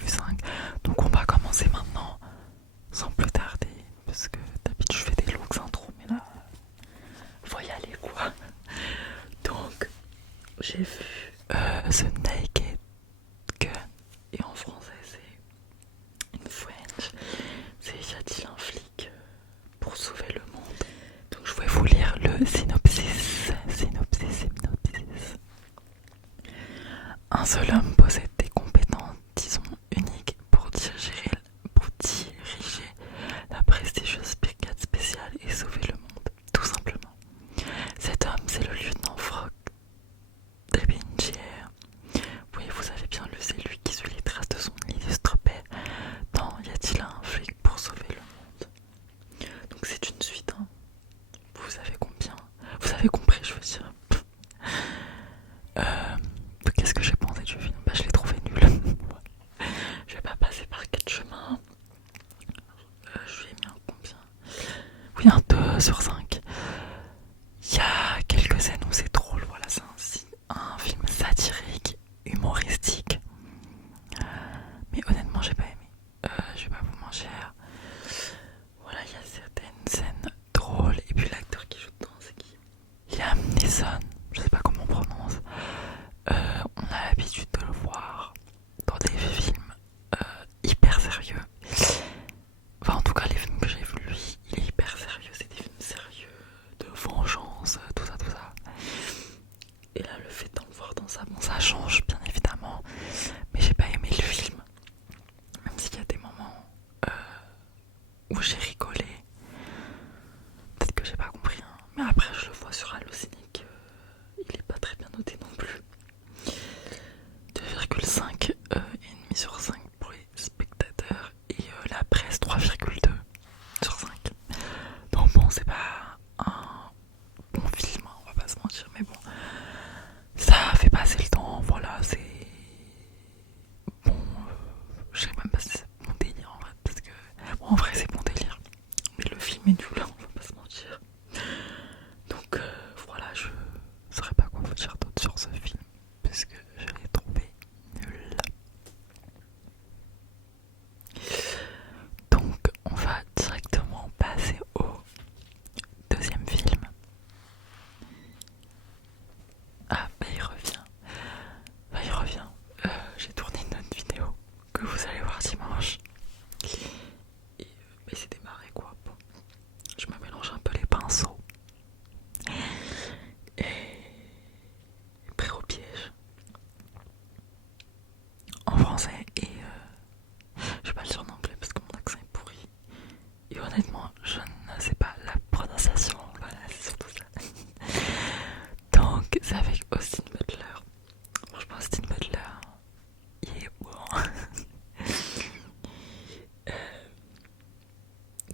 vu 5. Donc on va commencer maintenant, sans plus tarder, parce que d'habitude je fais des longues intros, mais là, faut y aller quoi. Donc, j'ai vu The Naked Gun, et en français c'est In French, c'est Y a-t-il un flic pour sauver le monde. Donc je vais vous lire le synopsis. Un seul homme possède des compétences, disons, uniques pour diriger la prestigieuse brigade spéciale et sauver le monde, tout simplement. Cet homme, c'est le lieutenant Frog Drebincher. Oui, vous avez bien lu, c'est lui qui suit les traces de son illustre père dans Y a-t-il un flic pour sauver le monde. Donc c'est une suite, hein. Vous savez combien? Vous avez compris, je veux dire. Qu'est-ce que j'ai pensé du film? Bah, je l'ai trouvé nul. Je vais pas passer par 4 chemins. Je lui ai mis un combien? Oui, un 2 sur 5. Il y a quelques scènes où c'est drôle, voilà, c'est un film satirique, humoristique. Mais honnêtement, j'ai pas aimé. Je vais pas vous mentir. Voilà, il y a certaines scènes drôles. Et puis l'acteur qui joue dedans, c'est qui? Liam Neeson, je sais pas comment on prononce. On a l'habitude de le voir dans des films hyper sérieux. Enfin, en tout cas, les films que j'ai vus, lui, il est hyper sérieux. C'est des films sérieux, de vengeance, tout ça, tout ça. Et là, le fait d'en le voir dans ça, bon, ça change bien évidemment. Mais j'ai pas aimé le film. Même s'il y a des moments où j'ai rigolé. Peut-être que j'ai pas compris, hein. Mais après, je le vois sur Allociné, il est pas très bien noté non plus. 2,5 et demi sur 5 pour les spectateurs et la presse 3,2 sur 5. Donc bon, c'est pas un bon film, hein, on va pas se mentir, mais bon, ça fait passer le temps, voilà, c'est bon, je sais même pas si c'est bon délire en vrai, parce que bon, en vrai c'est bon délire, mais le film est nul, on va pas se mentir. Donc voilà, je saurais pas quoi vous dire d'autre sur ce film, puisque je l'ai trouvé nul. Donc on va directement passer au deuxième film. Ah bah il revient. J'ai tourné une autre vidéo que vous allez voir dimanche. Et bah, c'est démarré quoi. Bon, je me mélange un peu les pinceaux. Et prêt au piège. En français et je vais pas le dire en anglais parce que mon accent est pourri. Et honnêtement, je ne sais pas la prononciation. Voilà, c'est surtout ça. Donc, c'est avec Austin Butler. Franchement, Austin Butler, il est bon.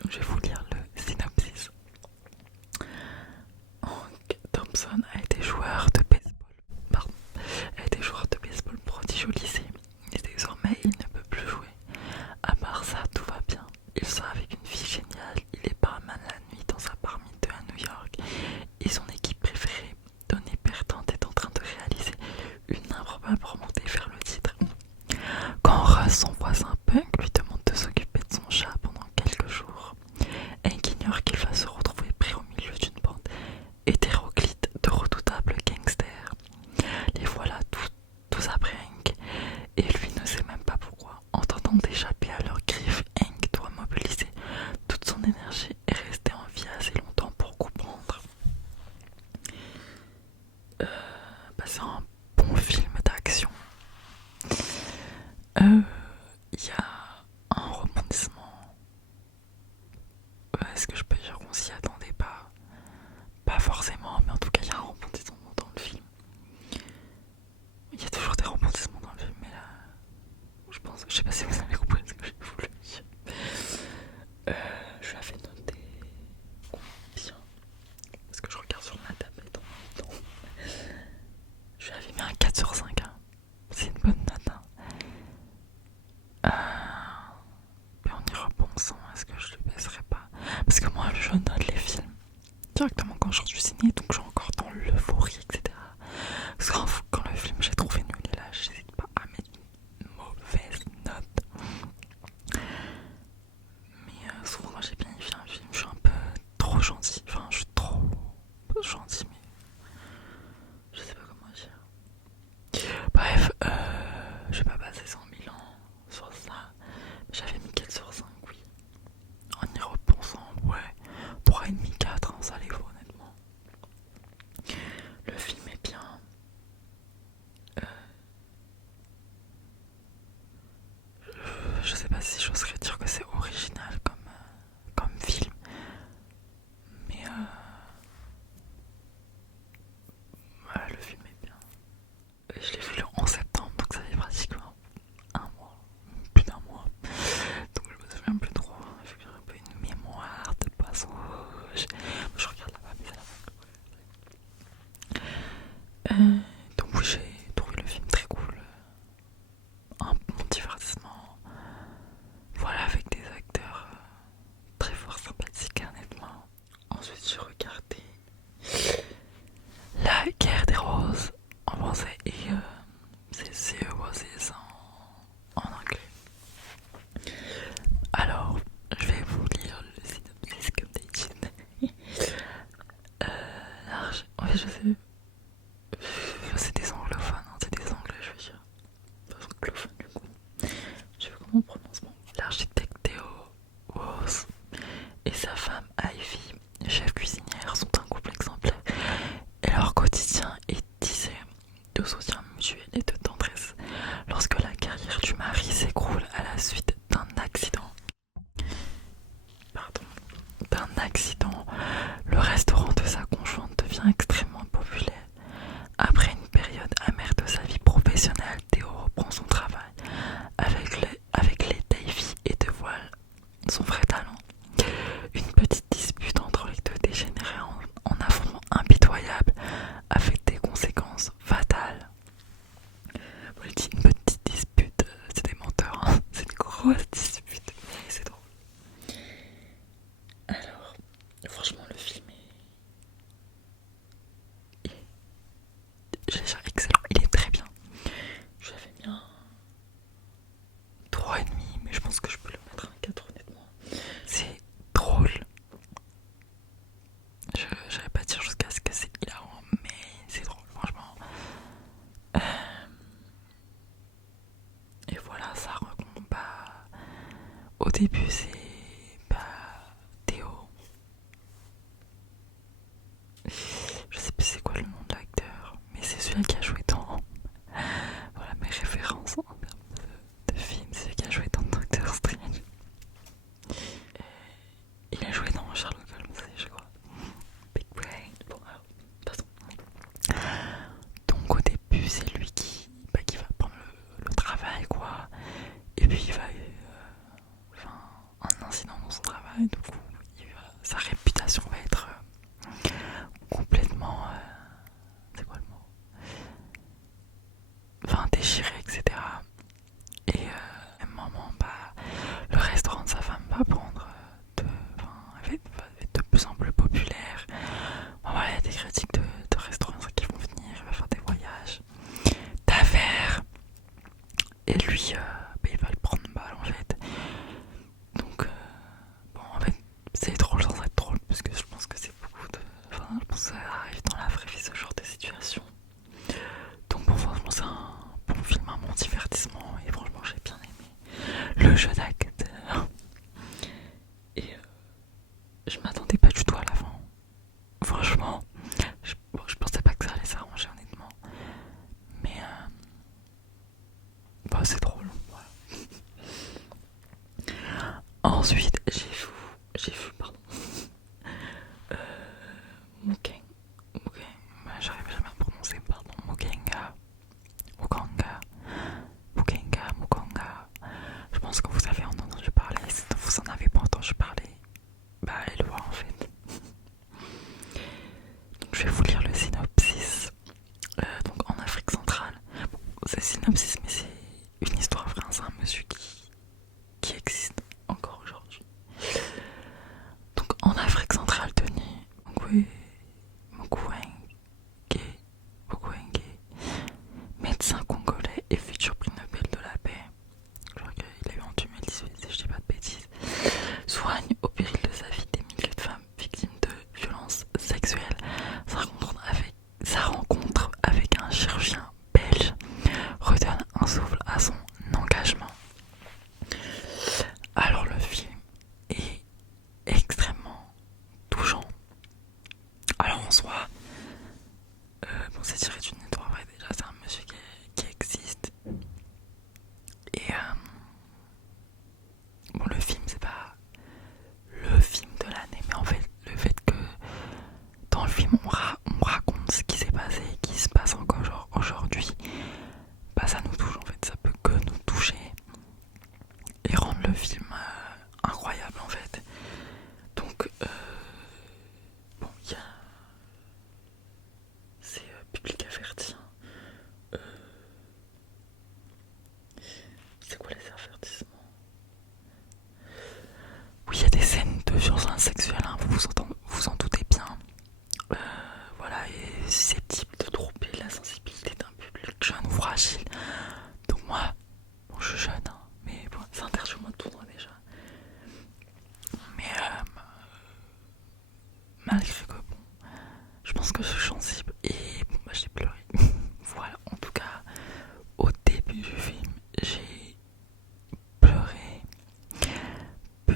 Donc, je vais vous lire le synopsis. Hank Thompson a été joueur de baseball. Pardon. A été joueur de baseball prodige au lycée. Et désormais, il ne peut plus jouer. À part ça, tout va bien. Il sort avec une fille géniale. Il est barman la nuit dans un bar miteux à New York. Et son équipe préférée, Donnie Perdante, est en train de réaliser une improbable remontée vers le titre. Quand Russ, son voisin punk, lui demande de s'occuper de son chat pendant quelques jours, Hank ignore qu'il va se retrouver pris au milieu d'une bande hétéroclite de redoutables gangsters. Les voilà tous après Hank, et lui ne sait même pas pourquoi. En tentant d'échapper à leurs griffes, Hank doit mobiliser toute son énergie et rester en vie assez longtemps pour comprendre. C'est un bon film d'action. Il y a un rebondissement. Est-ce que je peux dire qu'on s'y attendait pas? Pas forcément, mais en tout cas il y a un rebondissement dans le film. Il y a toujours des rebondissements dans le film, mais là, je sais pas si vous avez compris ce que j'ai voulu dire. Je l'avais noté bien, parce que je regarde sur ma tablette en même temps. Je lui avais mis un 4 sur 5, hein. C'est une bonne note, hein. Mais en y repensant, est-ce que je le baisserai pas? Parce que moi je note les films directement quand je suis ciné, donc je suis encore dans l'euphorie, etc. Parce que quand le film j'ai trouvé nul, et là j'hésite pas à mettre une mauvaise note. je sais pas si j'oserais dire que c'est original comme film, mais voilà, le film est bien. Et je l'ai vu en septembre, donc ça fait pratiquement un mois, plus d'un mois. Donc je me souviens plus trop. Il faut que j'ai un peu une mémoire de poisson rouge. Je regarde là-bas, mais c'est là-bas. Donc oui, j'ai trouvé le film très cool. Un bon divertissement. Voilà, avec des acteurs très fort sympathiques, honnêtement. Ensuite, j'ai regardé La Guerre des Roses en français et c'est The Roses en anglais. Alors, je vais vous lire le synopsis comme d'habitude. En fait, c'est des anglophones, hein, c'est des anglais, je veux dire. Pas anglophones du coup. Je sais pas comment on prononce bon. L'architecte Theo Rose et sa femme Ivy, chef cuisinière, sont un couple exemplaire et leur quotidien est tissé de soutien mutuel et de tendresse lorsque la carrière du mari s'écroule à la suite d'un accident. Le restaurant de sa conjointe devient extrêmement populaire. Après une période amère de sa vie professionnelle, Théo reprend son travail avec l'aide d'Ivy et dévoile son vrai talent. Une petite dispute entre les deux dégénérait en affront impitoyable avec des conséquences fatales. Bon, je dis une petite dispute, c'est des menteurs, hein. C'est une grosse dispute, mais c'est drôle. Alors, franchement, le film est excellent, il est très bien. Je l'avais mis un 3,5, mais je pense que je peux le mettre un 4 honnêtement. C'est drôle. Je vais pas dire jusqu'à ce que c'est hilarant, mais c'est drôle, franchement. Et voilà, ça raconte pas. Au début, c'est Théo. Je sais plus c'est quoi le nom de l'acteur, mais c'est celui qui a joué dans. Voilà mes références en termes de film, c'est celui qui a joué dans Doctor Strange. Il a joué dans Sherlock Holmes, je crois. Big Brain. Bon, alors, passons. Donc au début, c'est lui qui va prendre le travail, quoi. Et puis il va. Un incident dans son travail, du coup, sa réputation va être complètement. C'est quoi le mot? Enfin, déchirée, etc. Et à un moment, le restaurant de sa femme va prendre va être de plus en plus populaire. Bon, voilà, il y a des critiques de restaurants qui vont venir, il va faire des voyages d'affaires. Et lui, il va le prendre mal en fait. Donc, bon, en fait, c'est drôle sans être drôle, parce que je pense que c'est beaucoup de. Enfin, je pense que ça arrive dans la vraie vie, ce genre de situation. Donc, bon, franchement, c'est un bon film, un bon divertissement, et franchement, j'ai bien aimé le jeu d'acteur. Et je m'attendais pas du tout à la fin. Franchement, je pensais pas que ça allait s'arranger, honnêtement. Mais, c'est drôle, voilà. Ensuite, j'ai vu, pardon. Mukeng, j'arrive jamais à prononcer, pardon. Mukanga. Je pense que vous avez entendu parler. Si vous en avez pas entendu parler, allez le voir en fait. Donc, je vais vous lire le synopsis. Donc en Afrique centrale, bon, c'est synopsis, mais c'est une histoire vraie. C'est un monsieur qui existe encore aujourd'hui.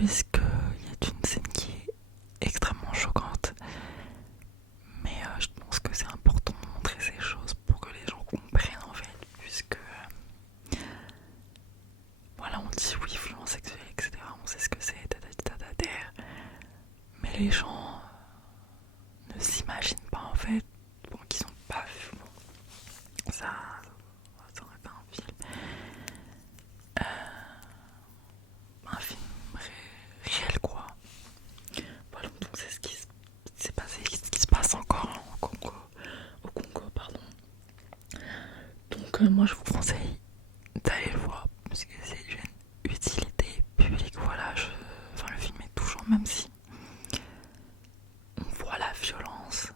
puisqu'il y a une scène qui est extrêmement choquante. Mais je pense que c'est important de montrer ces choses pour que les gens comprennent en fait, puisque voilà, on dit oui, violence sexuelle, etc. On sait ce que c'est, mais les gens ne s'imaginent pas en fait, bon, qu'ils ont pas vu. Bon, ça aurait pas un film. Un film réel quoi. Voilà, donc c'est ce qui s'est passé, ce qui se passe encore au Congo, pardon. Donc moi je vous conseille d'aller le voir parce que c'est une utilité publique. Voilà, enfin, le film est touchant même si on voit la violence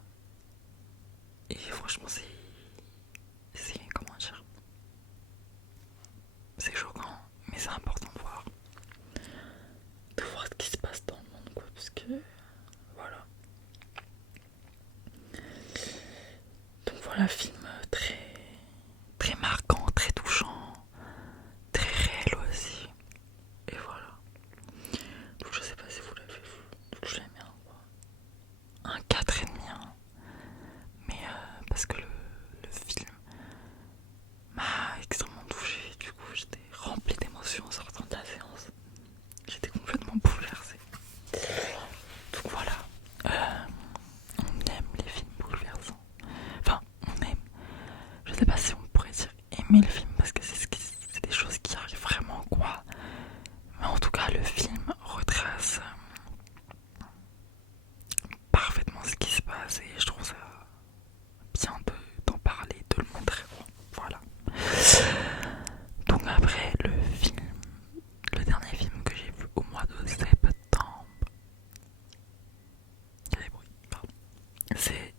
et franchement c'est comment dire, c'est choquant mais c'est important de voir ce qui se passe dans le monde quoi, parce que voilà. Donc voilà, film très très marquant, très touchant, très réel aussi. Et voilà. Donc je sais pas si vous l'avez vu. Donc je l'aime bien quoi. Un 4,5 hein. Mais parce que le film m'a extrêmement touché. Du coup j'étais remplie d'émotions en sortant de la séance. J'étais complètement bouleversée. Donc voilà. On aime les films bouleversants. Enfin, on aime. Je sais pas si on pourrait dire aimer le film parce que c'est des choses qui arrivent vraiment quoi. Mais en tout cas, le film retrace parfaitement ce qui se passe et je trouve ça bien d'en parler, de le montrer. Voilà. Donc après, le dernier film que j'ai vu au mois de septembre, il y a des bruits, pardon. C'est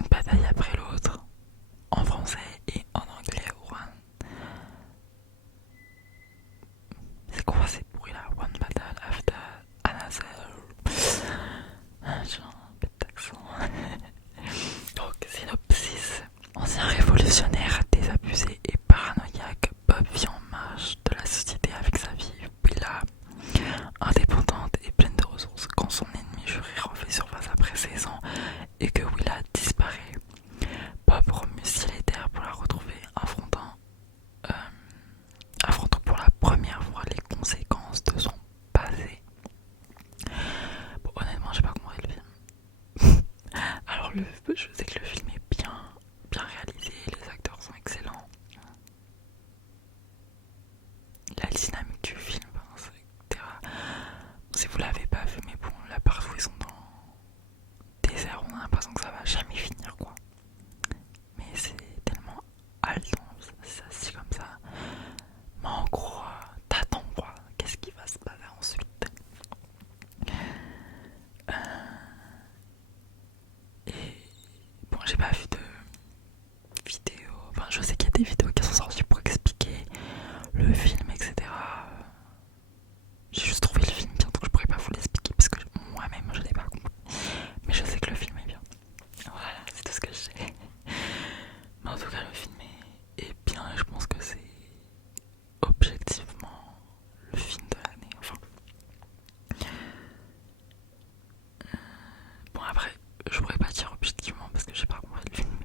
Une bataille après l'autre, en français et en anglais. C'est quoi ces bruits là? One battle after another. J'ai un peu d'accent. Donc, synopsis. Ancien révolutionnaire, désabusé et paranoïaque, Bob vit en marge de la société avec sa fille Willa, indépendante et pleine de ressources, quand son ennemi juré refait surface après 16 ans et que Willa disparaît. Bob remue ciel et terre pour la retrouver, affrontant pour la première fois les conséquences de son passé. Bon, honnêtement, j'ai pas compris le film. Alors, je sais que le film est bien réalisé, les acteurs sont excellents. La dynamique du film, etc. Si vous l'avez pas vu, mais bon, la part où ils sont dans le désert, on a l'impression que ça va jamais finir, quoi. Mais c'est tellement haletant, ça se dit comme ça. Mais en gros, t'attends quoi. Qu'est-ce qui va se passer ensuite? Et bon, j'ai pas vu de vidéos. Enfin, je sais qu'il y a des vidéos qui sont sorties pour expliquer le film, etc. J'ai juste trouvé le film bien, donc je pourrais pas vous l'expliquer parce que moi-même je l'ai pas compris. Mais je sais que le film est bien. Voilà, c'est tout ce que je sais. Mais en tout cas, le film est bien et je pense que c'est objectivement le film de l'année. Enfin, bon, après, je pourrais pas dire objectivement parce que j'ai pas compris le film.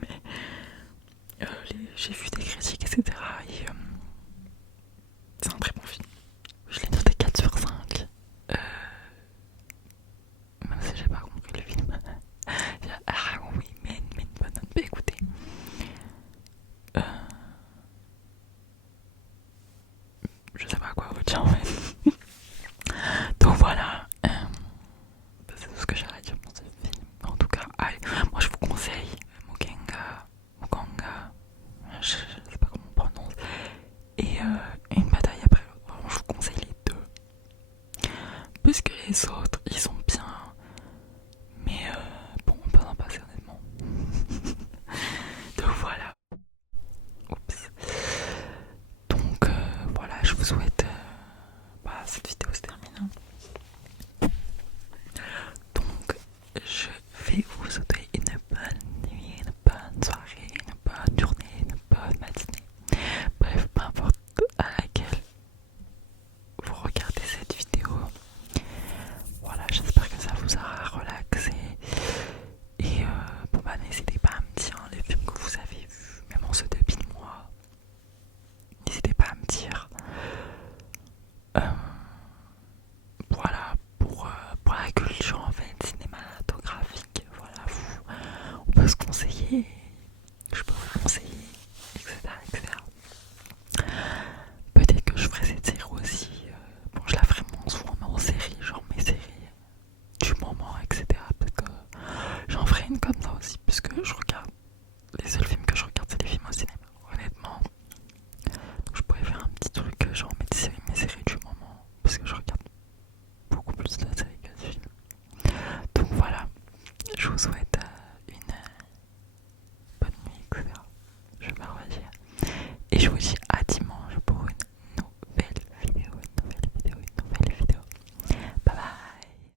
Mais j'ai vu des critiques, etc. Et c'est un très bon film. Je l'ai noté 4 sur 5. Même si j'ai pas compris le film. Ah oui, mais une bonne note. Bah écoutez. Je sais pas quoi vous dire en fait. Donc voilà. C'est tout ce que j'ai à dire pour ce film. En tout cas, allez, moi je vous conseille Mukanga, je sais pas comment on prononce, et Une bataille après l'autre. Vraiment, je vous conseille les deux. Puisque les autres, ils sont bien. Mais bon, on peut en passer honnêtement. Donc voilà. Oups. Donc voilà, je vous souhaite. Cette vidéo se termine. Donc je vais vous souhaiter une bonne nuit, une bonne soirée, une bonne journée, une bonne matinée. Bref, peu importe à laquelle vous regardez cette je vous dis